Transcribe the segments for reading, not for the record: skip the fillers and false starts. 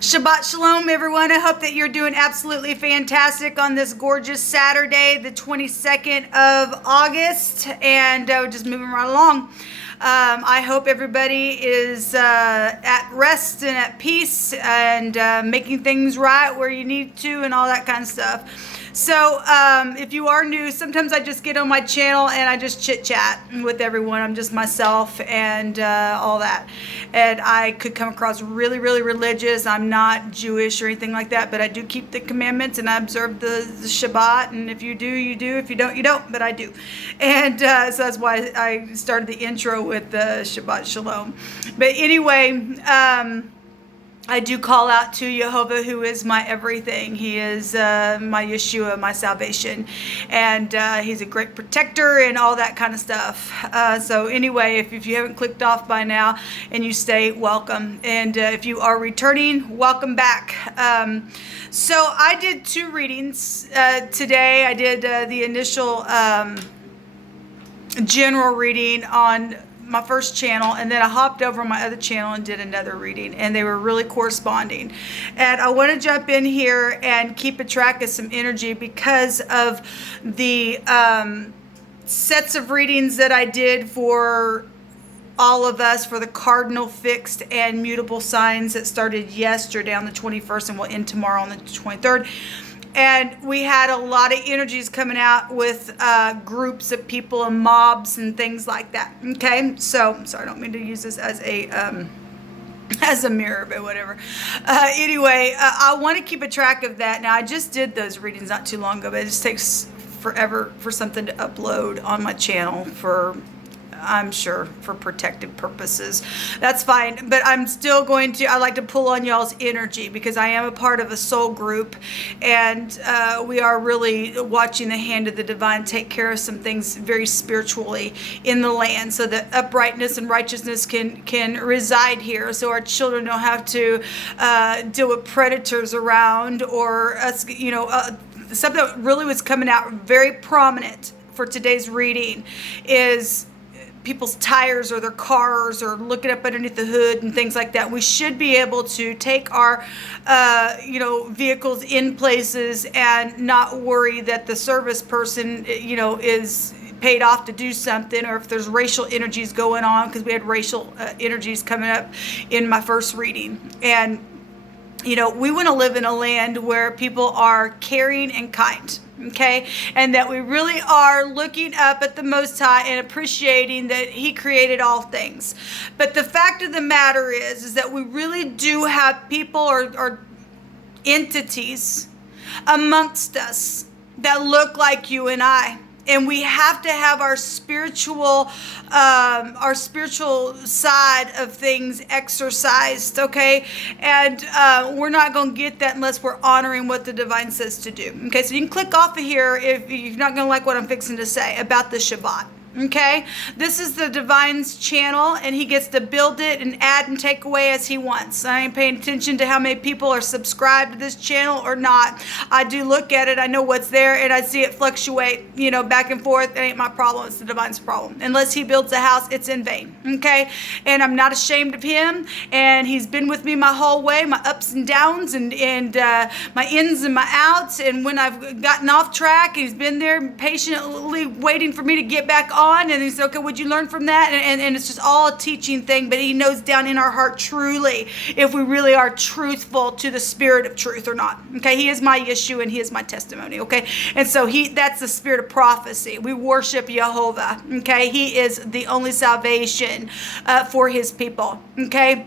Shabbat Shalom, everyone. I hope that you're doing absolutely fantastic on this gorgeous Saturday, the 22nd of August, and we're just moving right along. I hope everybody is at rest and at peace and making things right where you need to and all that kind of stuff. So if you are new, sometimes I just get on my channel and I just chit chat with everyone. I'm just myself and all that. And I could come across really, really religious. I'm not Jewish or anything like that, but I do keep the commandments and I observe the Shabbat. And if you do, you do. If you don't, you don't, but I do. And so that's why I started the intro with the Shabbat Shalom. But anyway, I do call out to Jehovah, who is my everything. He is my Yeshua, my salvation. And he's a great protector and all that kind of stuff. So anyway, if you haven't clicked off by now and you stay, welcome. And if you are returning, welcome back. So I did 2 readings today. I did the initial general reading on my first channel, and then I hopped over on my other channel and did another reading, and they were really corresponding. And I want to jump in here and keep a track of some energy because of the sets of readings that I did for all of us for the cardinal, fixed, and mutable signs that started yesterday on the 21st and will end tomorrow on the 23rd. And we had a lot of energies coming out with groups of people and mobs and things like that. Okay, so sorry, I don't mean to use this as a mirror, but whatever. Anyway, I want to keep a track of that. Now, I just did those readings not too long ago, but it just takes forever for something to upload on my channel for, I'm sure, for protective purposes. That's fine, but I'm still going to, I like to pull on y'all's energy because I am a part of a soul group, and we are really watching the hand of the divine take care of some things very spiritually in the land so that uprightness and righteousness can reside here, so our children don't have to deal with predators around or us, something that really was coming out very prominent for today's reading is people's tires or their cars or looking up underneath the hood and things like that. We should be able to take our, vehicles in places and not worry that the service person, is paid off to do something, or if there's racial energies going on, because we had racial energies coming up in my first reading. And, we want to live in a land where people are caring and kind. Okay, and that we really are looking up at the Most High and appreciating that He created all things. But the fact of the matter is that we really do have people or entities amongst us that look like you and I. And we have to have our spiritual side of things exercised, okay? And we're not going to get that unless we're honoring what the divine says to do. Okay, so you can click off of here if you're not going to like what I'm fixing to say about the Shabbat. Okay, this is the divine's channel, and he gets to build it and add and take away as he wants. I ain't paying attention to how many people are subscribed to this channel or not. I do look at it, I know what's there, and I see it fluctuate, back and forth. It ain't my problem, it's the divine's problem. Unless he builds a house, it's in vain. Okay, and I'm not ashamed of him, and he's been with me my whole way, my ups and downs, and my ins and my outs, and when I've gotten off track, he's been there patiently waiting for me to get back on, and he said, okay, would you learn from that? And it's just all a teaching thing, but he knows down in our heart truly if we really are truthful to the spirit of truth or not. Okay, he is my Yeshua and he is my testimony. Okay, and so that's the spirit of prophecy. We worship Jehovah. Okay, he is the only salvation for his people. Okay,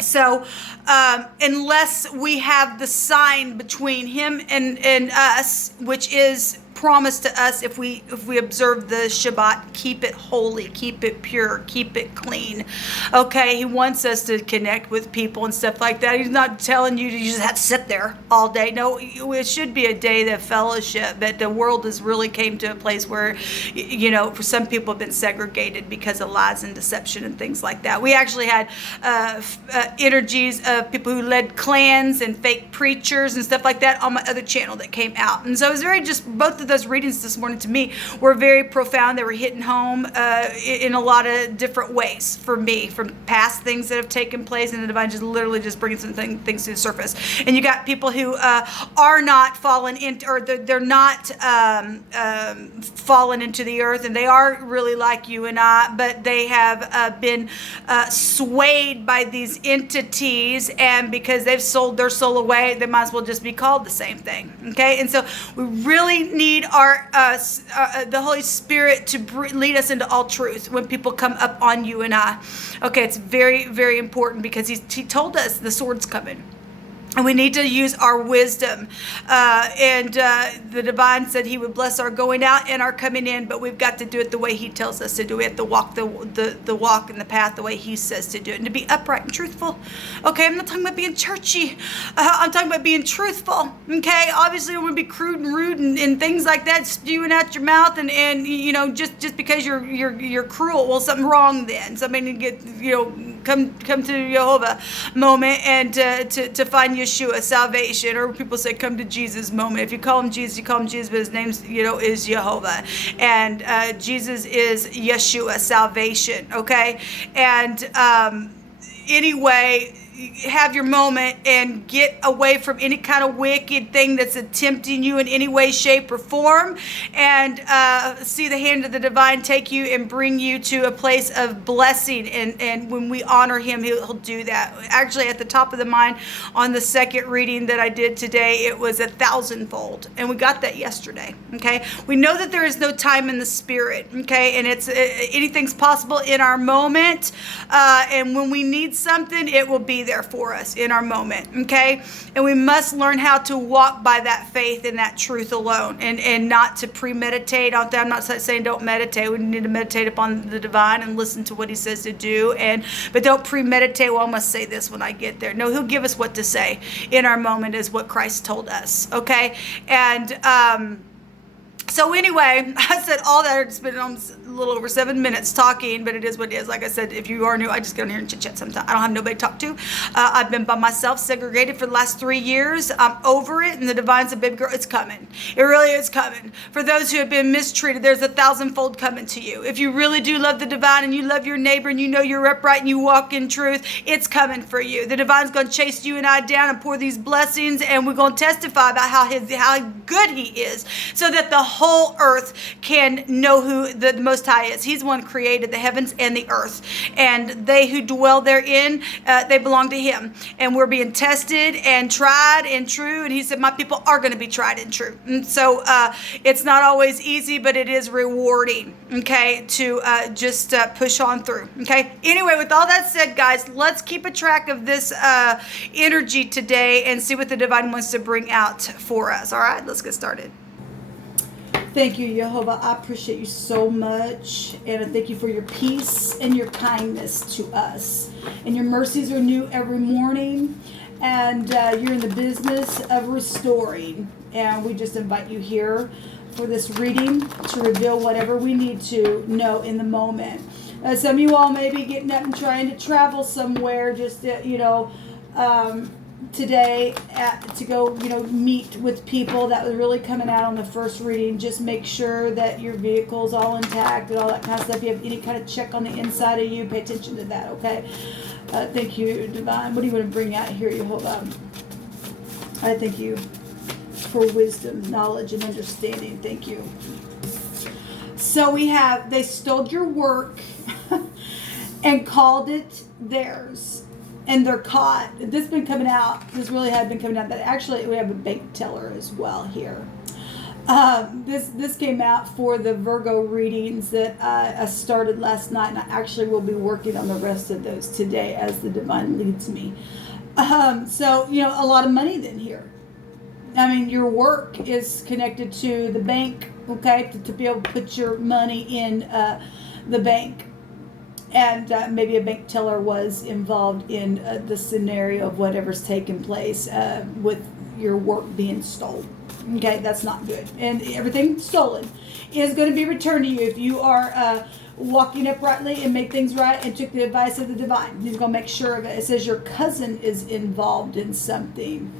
so unless we have the sign between him and us, which is promised to us, if we observe the Shabbat, keep it holy, keep it pure, keep it clean. Okay, he wants us to connect with people and stuff like that. He's not telling you to just have to sit there all day. No, it should be a day of fellowship, but the world has really came to a place where, for some people have been segregated because of lies and deception and things like that. We actually had energies of people who led clans and fake preachers and stuff like that on my other channel that came out. And so it was very just both of of those readings this morning to me were very profound. They were hitting home in a lot of different ways for me, from past things that have taken place, and the divine just literally just bringing some things to the surface. And you got people who are not fallen into, or they're not fallen into the earth, and they are really like you and I, but they have been swayed by these entities, and because they've sold their soul away, they might as well just be called the same thing. Okay, and so we really need our the Holy Spirit to lead us into all truth when people come up on you and I. Okay, it's very, very important, because he told us the sword's coming. And we need to use our wisdom. The divine said he would bless our going out and our coming in, but we've got to do it the way he tells us to do it. We have to walk the walk and the path the way he says to do it, and to be upright and truthful. Okay, I'm not talking about being churchy. I'm talking about being truthful. Okay, obviously we're going to be crude and rude and things like that, spewing out your mouth, and you know, just because you're cruel, well, something wrong then. Somebody need to get, you know, come to Jehovah moment, and to find Yeshua salvation, or people say come to Jesus moment. If you call him Jesus, you call him Jesus, but his name, you know, is Jehovah, and Jesus is Yeshua salvation. Okay, and anyway, have your moment and get away from any kind of wicked thing that's attempting you in any way, shape, or form, and see the hand of the divine take you and bring you to a place of blessing. And when we honor him, he'll do that. Actually, at the top of the mind on the second reading that I did today, it was 1,000-fold, and we got that yesterday. Okay, we know that there is no time in the spirit. Okay, and it's anything's possible in our moment, and when we need something, it will be there for us in our moment. Okay, and we must learn how to walk by that faith and that truth alone, and not to premeditate on that. I'm not saying don't meditate. We need to meditate upon the divine and listen to what he says to do, but don't premeditate. Well, I must say this when I get there. No, he'll give us what to say in our moment, is what Christ told us. Okay, and so anyway, I said all that. It's been almost a little over 7 minutes talking, but it is what it is. Like I said, if you are new, I just get on here and chit-chat sometimes. I don't have nobody to talk to. I've been by myself, segregated for the last 3 years. I'm over it, and the divine said, baby girl, it's coming. It really is coming. For those who have been mistreated, there's 1,000-fold coming to you. If you really do love the divine, and you love your neighbor, and you know you're upright, and you walk in truth, it's coming for you. The divine's going to chase you and I down and pour these blessings, and we're going to testify about how good he is, so that the whole earth can know who the Most High is. He's the one who created the heavens and the earth, and they who dwell therein, they belong to him. And we're being tested and tried and true, and he said my people are going to be tried and true. And so it's not always easy, but it is rewarding, okay, to just push on through. Okay, anyway, with all that said, guys, let's keep a track of this energy today and see what the divine wants to bring out for us. All right, let's get started. Thank you, Jehovah. I appreciate you so much, and I thank you for your peace and your kindness to us. And your mercies are new every morning, and you're in the business of restoring. And we just invite you here for this reading to reveal whatever we need to know in the moment. Some of you all may be getting up and trying to travel somewhere, just today to go, meet with people. That was really coming out on the first reading. Just make sure that your vehicle's all intact and all that kind of stuff. If you have any kind of check on the inside of you, pay attention to that, okay? Thank you, Divine. What do you want to bring out here, Jehovah? I thank you for wisdom, knowledge, and understanding. Thank you. So they stole your work and called it theirs. And they're caught. This has been coming out. This really had been coming out. That actually we have a bank teller as well here. This came out for the Virgo readings that I started last night, and I actually will be working on the rest of those today as the divine leads me. So a lot of money then here. I mean, your work is connected to the bank, okay, to be able to put your money in the bank. And maybe a bank teller was involved in the scenario of whatever's taken place with your work being stolen. Okay, that's not good. And everything stolen is going to be returned to you if you are walking uprightly and make things right and took the advice of the divine. He's going to make sure of it. It says your cousin is involved in something.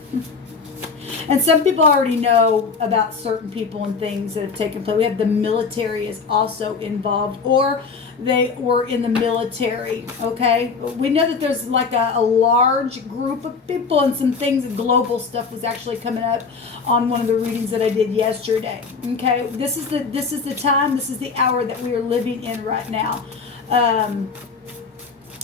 And some people already know about certain people and things that have taken place. We have the military is also involved, or they were in the military, okay? We know that there's like a large group of people and some things, global stuff was actually coming up on one of the readings that I did yesterday, okay? This is the time, this is the hour that we are living in right now.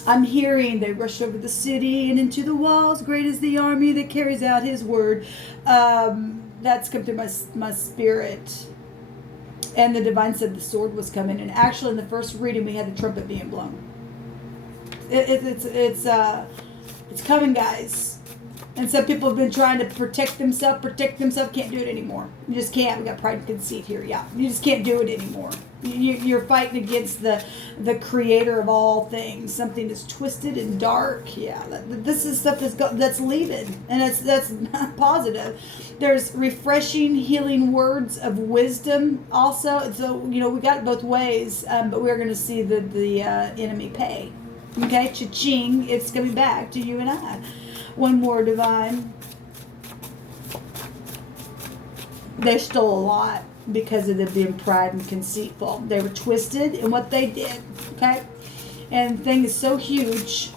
I'm hearing they rush over the city and into the walls. Great is the army that carries out his word. That's come through my spirit. And the divine said the sword was coming. And actually, in the first reading, we had the trumpet being blown. It's coming, guys. And some people have been trying to protect themselves, can't do it anymore. You just can't. We got pride and conceit here. Yeah, you just can't do it anymore. You're fighting against the creator of all things. Something that's twisted and dark. Yeah, this is stuff that's leaving, and that's not positive. There's refreshing, healing words of wisdom also. So we got it both ways, but we're going to see the enemy pay. Okay, cha-ching! It's coming back to you and I. One more, divine. They stole a lot because of them being pride and conceitful. They were twisted in what they did, okay? And the thing is so huge.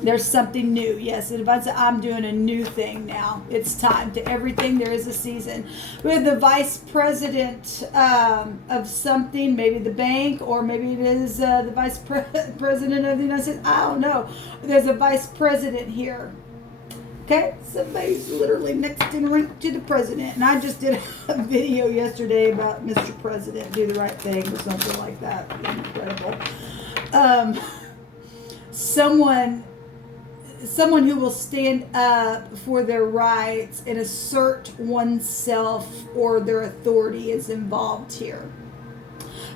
There's something new. Yes, the divine said, I'm doing a new thing now. It's time. To everything, there is a season. We have the vice president of something, maybe the bank, or maybe it is the vice president of the United States. I don't know. There's a vice president here. Okay, somebody's literally next in rank to the president. And I just did a video yesterday about Mr. President, do the right thing or something like that. Incredible. Someone who will stand up for their rights and assert oneself or their authority is involved here.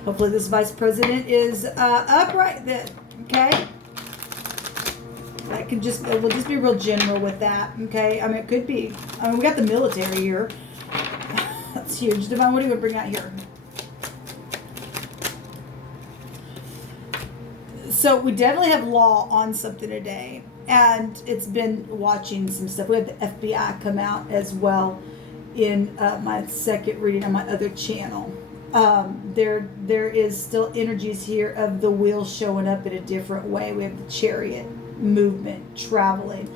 Hopefully this vice president is upright then, okay? That can we'll just be real general with that, okay? I mean, it could be. I mean, we got the military here. That's huge. Divine, what do you want to bring out here? So we definitely have law on something today. And it's been watching some stuff. We had the FBI come out as well in my second reading on my other channel. There is still energies here of the wheel showing up in a different way. We have the chariot movement, traveling.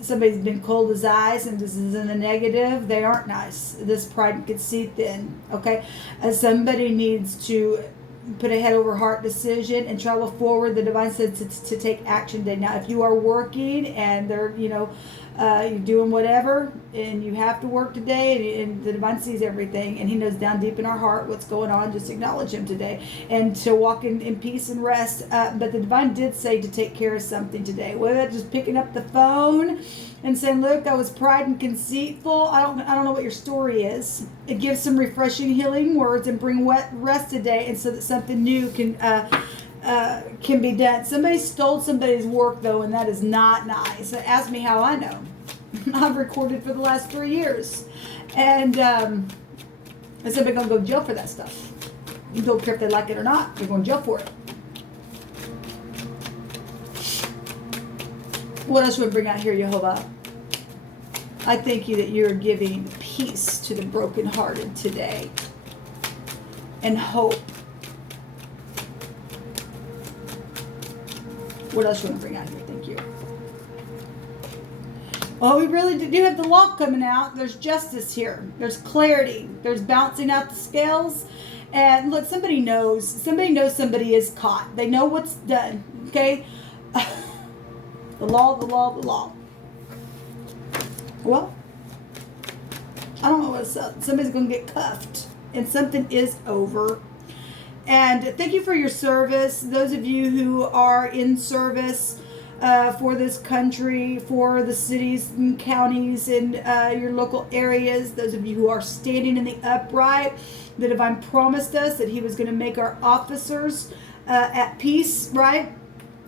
Somebody's been cold as ice, and this is in the negative. They aren't nice. This pride and conceit then, okay? Somebody needs to put a head over heart decision and travel forward. The divine says to take action today. Now, if you are working and they're, you're doing whatever and you have to work today, and the divine sees everything and he knows down deep in our heart what's going on, just acknowledge him today and to walk in peace and rest. But the divine did say to take care of something today, whether that's just picking up the phone and saying, look, I was pride and conceitful. I don't know what your story is. It gives some refreshing, healing words and bring rest today, and so that something new can be done. Somebody stole somebody's work though, and that is not nice. Ask me how I know. I've recorded for the last 3 years, and somebody gonna go to jail for that stuff. You don't care if they like it or not. You're going to jail for it. What else would we bring out here, Jehovah? I thank you that you're giving peace to the brokenhearted today and hope. What else would we bring out here? Thank you. Well, we really do have the law coming out. There's justice here. There's clarity. There's balancing out the scales. And look, somebody knows somebody is caught. They know what's done. Okay? The law, the law, the law. Well, I don't know what's up. Somebody's going to get cuffed. And something is over. And thank you for your service. Those of you who are in service for this country, for the cities and counties and your local areas. Those of you who are standing in the upright. The divine promised us that he was going to make our officers at peace, right?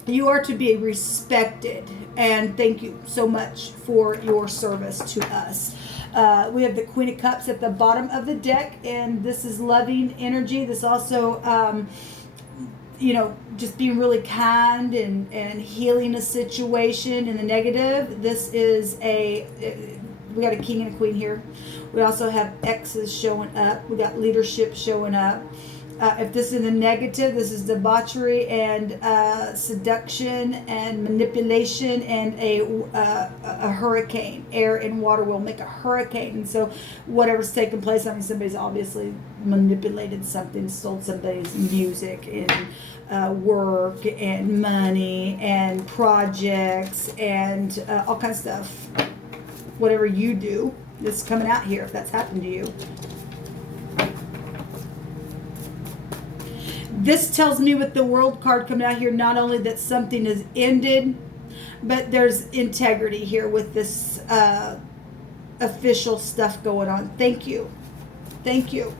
You are to be respected, and thank you so much for your service to us. We have the Queen of Cups at the bottom of the deck, and this is loving energy. This also just being really kind and healing a situation in the negative. This is we got a king and a queen here. We also have X's showing up. We got leadership showing up. If this is in the negative, this is debauchery and seduction and manipulation and a hurricane. Air and water will make a hurricane. And so whatever's taking place, somebody's obviously manipulated something, stole somebody's music and work and money and projects and all kinds of stuff. Whatever you do, this is coming out here if that's happened to you. This tells me with the World card coming out here, not only that something is ended, but there's integrity here with this official stuff going on. Thank you. Thank you.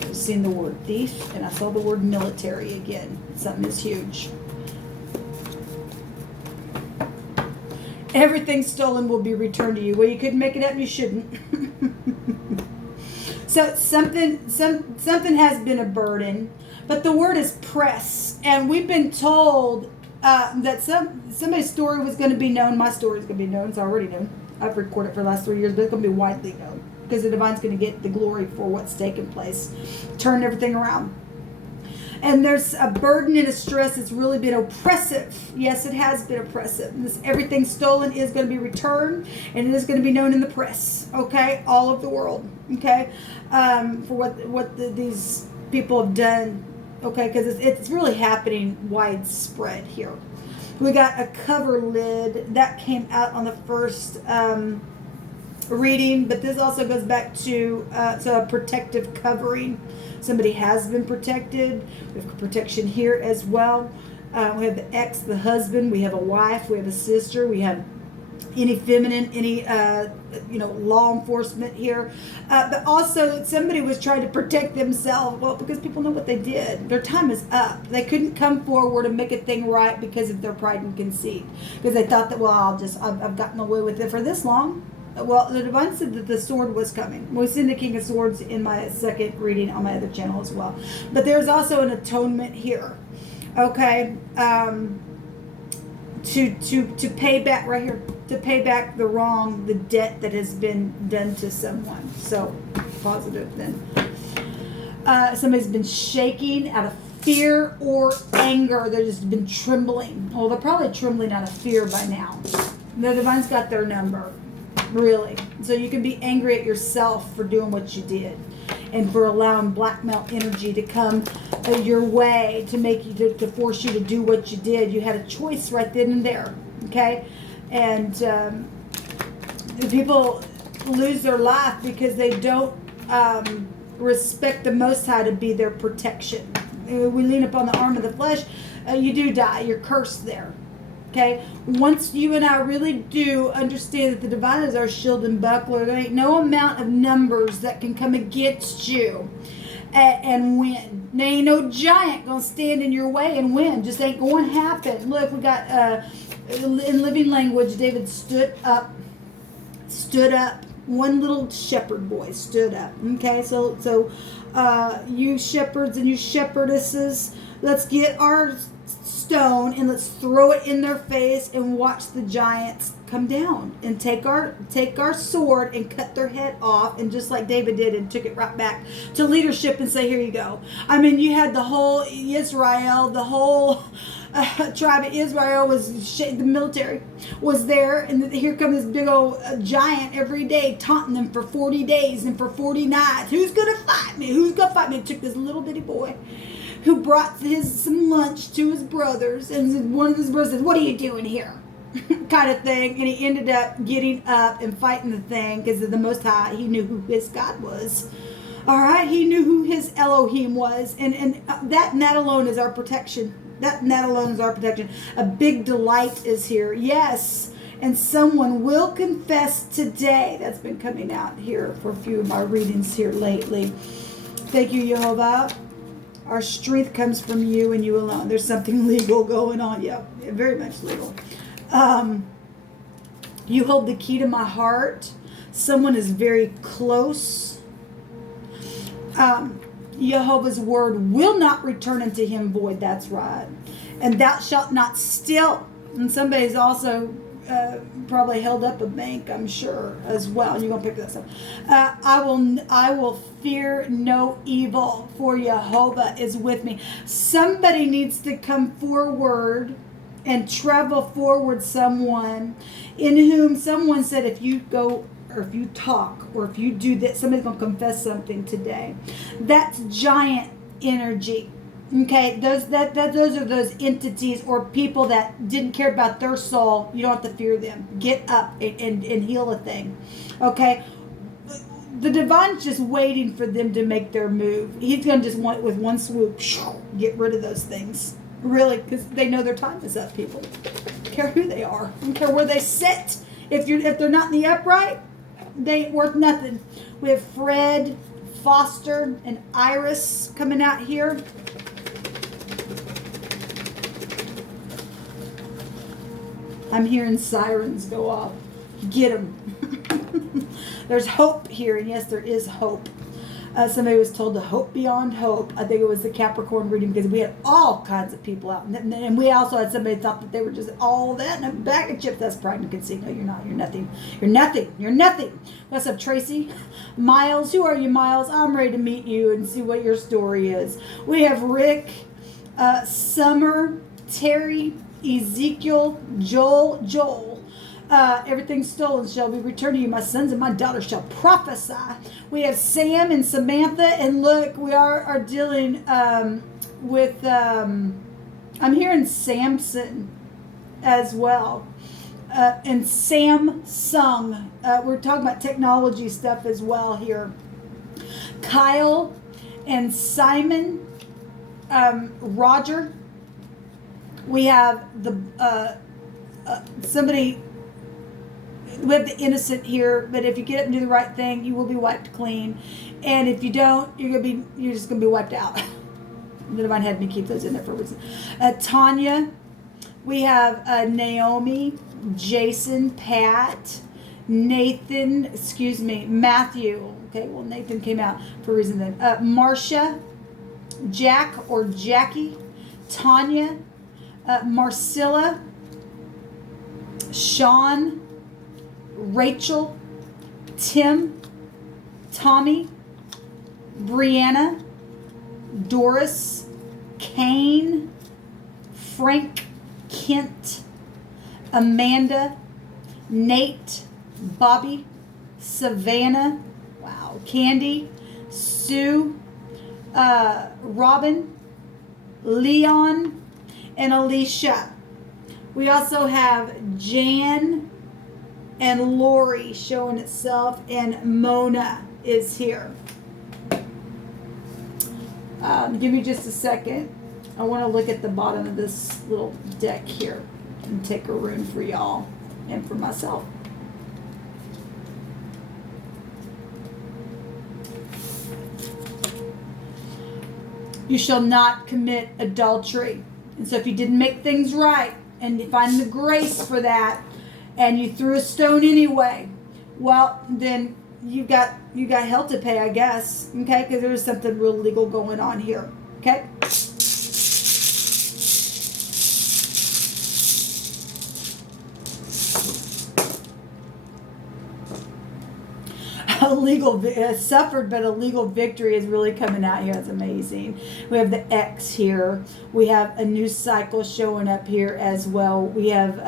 I've seen the word thief, and I saw the word military again. Something is huge. Everything stolen will be returned to you. Well, you couldn't make it up and you shouldn't. So something has been a burden, but the word is press. And we've been told that somebody's story was going to be known. My story is going to be known. It's already known. I've recorded it for the last 3 years, but it's going to be widely known because the divine's going to get the glory for what's taken place. Turn everything around. And there's a burden and a stress that's really been oppressive. Yes, it has been oppressive. Everything stolen is going to be returned, and it is going to be known in the press. Okay, all of the world. Okay, for what these people have done. Okay, because it's really happening widespread here. We got a cover lid that came out on the first reading, but this also goes back to a protective covering. Somebody has been protected. We have protection here as well. We have the ex, the husband. We have a wife. We have a sister. We have any feminine, any law enforcement here. But also somebody was trying to protect themselves. Well, because people know what they did. Their time is up. They couldn't come forward and make a thing right because of their pride and conceit. Because they thought that, I've gotten away with it for this long. Well, the divine said that the sword was coming. We've seen the King of Swords in my second reading on my other channel as well. But there's also an atonement here. Okay? To pay back right here. To pay back the wrong, the debt that has been done to someone. So, positive then. Somebody's been shaking out of fear or anger. They've just been trembling. Well, they're probably trembling out of fear by now. The divine's got their number. Really. So you can be angry at yourself for doing what you did and for allowing blackmail energy to come your way to make you to force you to do what you did. You had a choice right then and there. Okay? And people lose their life because they don't respect the Most High to be their protection. We lean upon the arm of the flesh, you do die. You're cursed there. Okay, once you and I really do understand that the divine is our shield and buckler, there ain't no amount of numbers that can come against you and win. There ain't no giant gonna stand in your way and win. Just ain't going to happen. Look, we got in living language, David stood up. One little shepherd boy stood up. Okay, so you shepherds and you shepherdesses, let's get our stone and let's throw it in their face and watch the giants come down and take our sword and cut their head off, and just like David did and took it right back to leadership and say, here you go. I mean, you had the whole Israel, the whole tribe of Israel the military was there, and here comes this big old giant every day taunting them for 40 days and for 40 nights. Who's gonna fight me? Who's gonna fight me? It took this little bitty boy who brought some lunch to his brothers, and one of his brothers said, what are you doing here? Kind of thing. And he ended up getting up and fighting the thing because of the Most High. He knew who his God was. All right? He knew who his Elohim was. And that alone is our protection. That alone is our protection. A big delight is here. Yes. And someone will confess today. That's been coming out here for a few of my readings here lately. Thank you, Jehovah. Our strength comes from you and you alone. There's something legal going on. Yeah, very much legal. You hold the key to my heart. someone is very close. Jehovah's word will not return unto him void. That's right. And thou shalt not steal. And somebody's also probably held up a bank, I'm sure, as well. You're going to pick this up. I will fear no evil, for Jehovah is with me. Somebody needs to come forward and travel forward someone in whom someone said, if you go or if you talk or if you do this, somebody's going to confess something today. That's giant energy. Okay, those are those entities or people that didn't care about their soul. You don't have to fear them. Get up and heal a thing. Okay, the divine's just waiting for them to make their move. He's going to just want with one swoop get rid of those things. Really, because they know their time is up. People don't care who they are. Don't care where they sit. If they're not in the upright, they ain't worth nothing. We have Fred, Foster, and Iris coming out here. I'm hearing sirens go off. Get them. There's hope here, and yes, there is hope. Somebody was told to hope beyond hope. I think it was the Capricorn reading because we had all kinds of people out. And we also had somebody thought that they were just all that in a bag of chips. That's pride and conceit. No, you're not. You're nothing. You're nothing. You're nothing. What's up, Tracy? Miles. Who are you, Miles? I'm ready to meet you and see what your story is. We have Rick, Summer, Terry, Ezekiel, Joel. Everything stolen shall be returned to you. My sons and my daughters shall prophesy. We have Sam and Samantha, and look, we are dealing with. I'm hearing Samson as well, and Samsung. We're talking about technology stuff as well here. Kyle and Simon, Roger. We have the somebody. We have the innocent here, but if you get up and do the right thing, you will be wiped clean. And if you don't, you're just gonna be wiped out. The divine had me keep those in there for a reason. Tanya, we have Naomi, Jason, Pat, Nathan, Matthew. Okay, well Nathan came out for a reason then. Marcia, Jack or Jackie, Tanya, Marcilla, Sean, Rachel, Tim, Tommy, Brianna, Doris, Kane, Frank, Kent, Amanda, Nate, Bobby, Savannah, wow, Candy, Sue, Robin, Leon, and Alicia. We also have Jan and Lori showing itself, and Mona is here. Give me just a second. I want to look at the bottom of this little deck here and take a rune for y'all and for myself. You shall not commit adultery. And so if you didn't make things right and you find the grace for that, and you threw a stone anyway, well, then you got hell to pay, I guess. Okay, because there was something real legal going on here. Okay. A legal suffered, but a legal victory is really coming out here. That's amazing. We have the X here. We have a new cycle showing up here as well. We have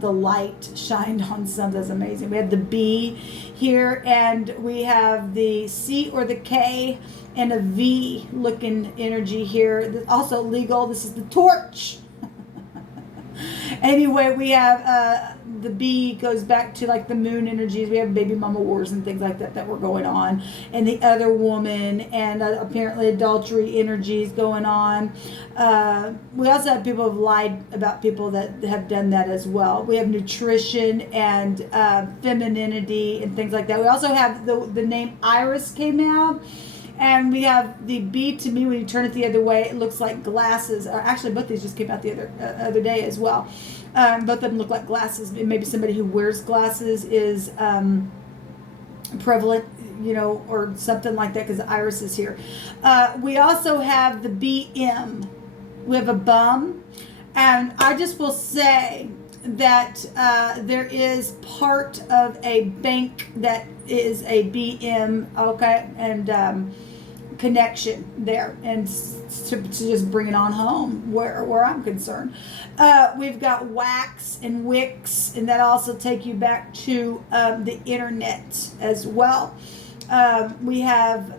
the light shined on some. That's amazing. We have the B here, and we have the C or the K and a V looking energy here. Also legal. This is the torch. Anyway, we have the B goes back to like the moon energies. We have baby mama wars and things like that were going on, and the other woman, and apparently adultery energies going on. We also have people who have lied about people that have done that as well. We have nutrition and femininity and things like that. We also have the name Iris came out. And we have the B. To me, when you turn it the other way, it looks like glasses. Actually, both these just came out the other day as well. Both of them look like glasses. Maybe somebody who wears glasses is prevalent, you know, or something like that, because Iris is here. We also have the BM. We have a bum. And I just will say that there is part of a bank that is a BM, okay, and connection there, and to just bring it on home where I'm concerned. We've got wax and wicks, and that also take you back to the internet as well. We have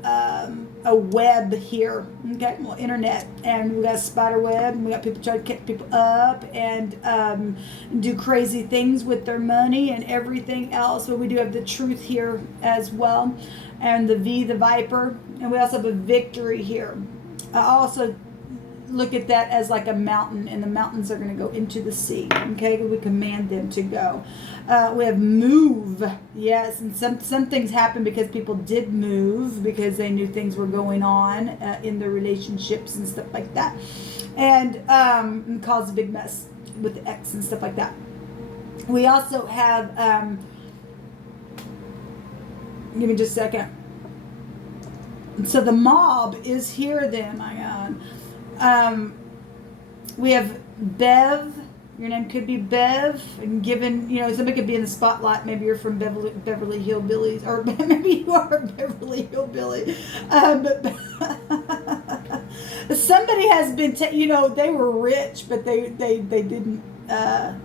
a web here, okay, well, internet, and we got a spider web, and we got people trying to catch people up and do crazy things with their money and everything else. But we do have the truth here as well, and the V, the viper, and we also have a victory here. I also look at that as like a mountain, and the mountains are going to go into the sea, okay? We command them to go. We have move, yes, and some things happen because people did move because they knew things were going on in their relationships and stuff like that, and caused a big mess with the ex and stuff like that. We also have, give me just a second. So the mob is here then, my God. We have Bev. Your name could be Bev, and given, you know, somebody could be in the spotlight. Maybe you're from Beverly Hillbillies, or maybe you are a Beverly Hillbilly. But somebody has been, you know, they were rich, but they didn't, but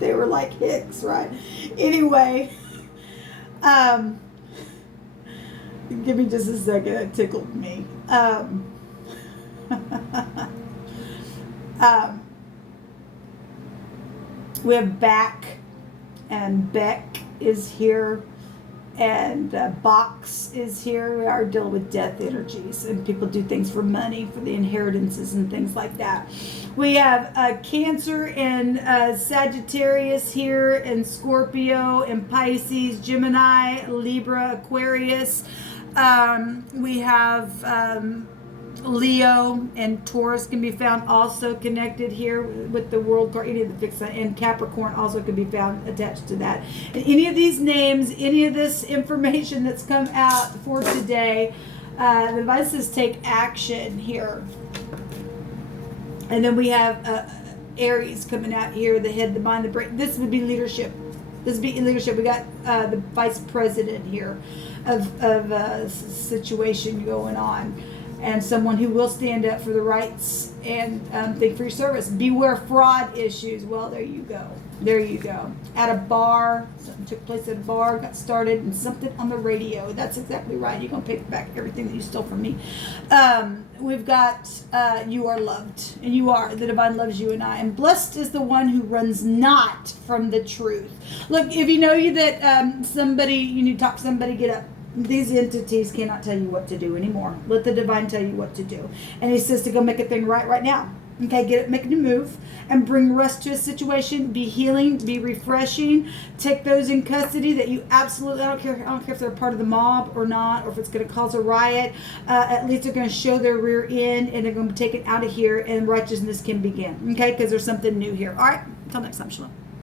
they were like Hicks, right? Anyway, give me just a second. It tickled me. We have back, and Beck is here, and Box is here. We are dealing with death energies, and people do things for money, for the inheritances and things like that. We have Cancer and Sagittarius here, and Scorpio and Pisces, Gemini, Libra, Aquarius. We have Leo and Taurus can be found also connected here with the world card. Any of the fixed sign, and Capricorn also can be found attached to that. And any of these names, any of this information that's come out for today, the advice says take action here. And then we have Aries coming out here, the head, the mind, the brain. This would be leadership. This would be leadership. We got the vice president here of a situation going on, and someone who will stand up for the rights and think for your service. Beware fraud issues. Well, there you go. There you go. At a bar, something took place at a bar, got started, and something on the radio. That's exactly right. You're going to pick back everything that you stole from me. We've got you are loved, and you are. The divine loves you and I. And blessed is the one who runs not from the truth. Look, if you know you that somebody, you need to talk to somebody, get up. These entities cannot tell you what to do anymore. Let the divine tell you what to do. And he says to go make a thing right now. Okay, get it, make a new move, and bring rest to a situation. Be healing, be refreshing. Take those in custody that you absolutely, I don't care if they're part of the mob or not, or if it's going to cause a riot. At least they're going to show their rear end, and they're going to be taken out of here, and righteousness can begin. Okay, because there's something new here. All right, until next time, shalom.